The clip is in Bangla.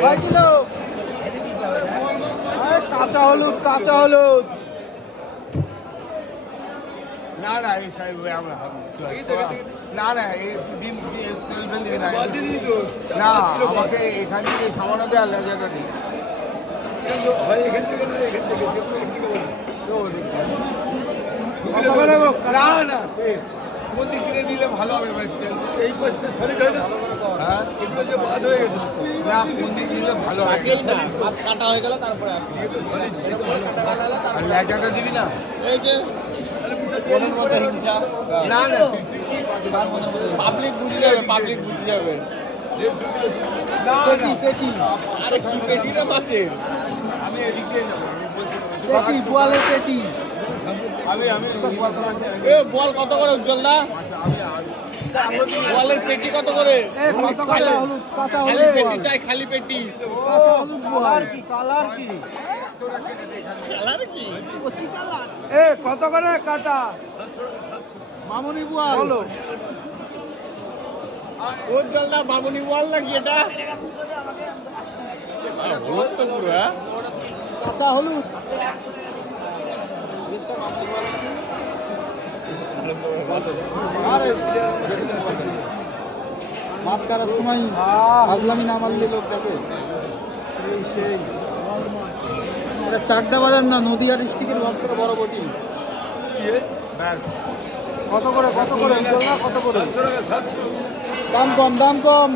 কয় কিলো? কাঁচা হলুদ, কাঁচা হলুদ। না না এই সাহেব আমরা না না এই ডিম তেল ফেল দিবি না না আমাকে এখান থেকে সামান্য দেওয়ার জায়গা নেই না না কোন দিক থেকে নিলে ভালো হবে এই পাশে সলিড হয়ে গেল। হ্যাঁ এগুলো যে বাদ হয়ে গেছে না কোন দিক নিলে ভালো হবে কাটা হয়ে গেল তারপরে আর লেজাটা দিবি না এই যে মনের মধ্যে হিংসা। না না পাবলিক বুঝে যাবে, পাবলিক বুঝে যাবে। না পেটি পেটি, আরে কি পেটি রে বাচ্চে? আমি এদিকে যাবো পেটি, বোয়ালের পেটি। আমি এ বল কত করে উজ্জ্বল দা? বোয়ালের পেটি কত করে? কত করে? হলুদ, কাঁচা হলুদ পেটি চাই, খালি পেটি। কাঁচা হলুদ বোয়াল। কালার কি? কালার কি? কচি কালার। এ কত করে কাটা? মামুনি বোয়াল। বলো উজ্জ্বল দা মামুনি বোয়াল নাকি এটা? হলুদ তো পুরো, হ্যাঁ? কাঁচা হলুদ। মাছ কাটার সময় আজলামি না মারলে লোক দেখে। এটা চাকদা বাজার না, নদীয়া ডিস্ট্রিক্টের সব থেকে বড় বটি। কত করে? কত করে? কত করে? দাম কম, দাম কম।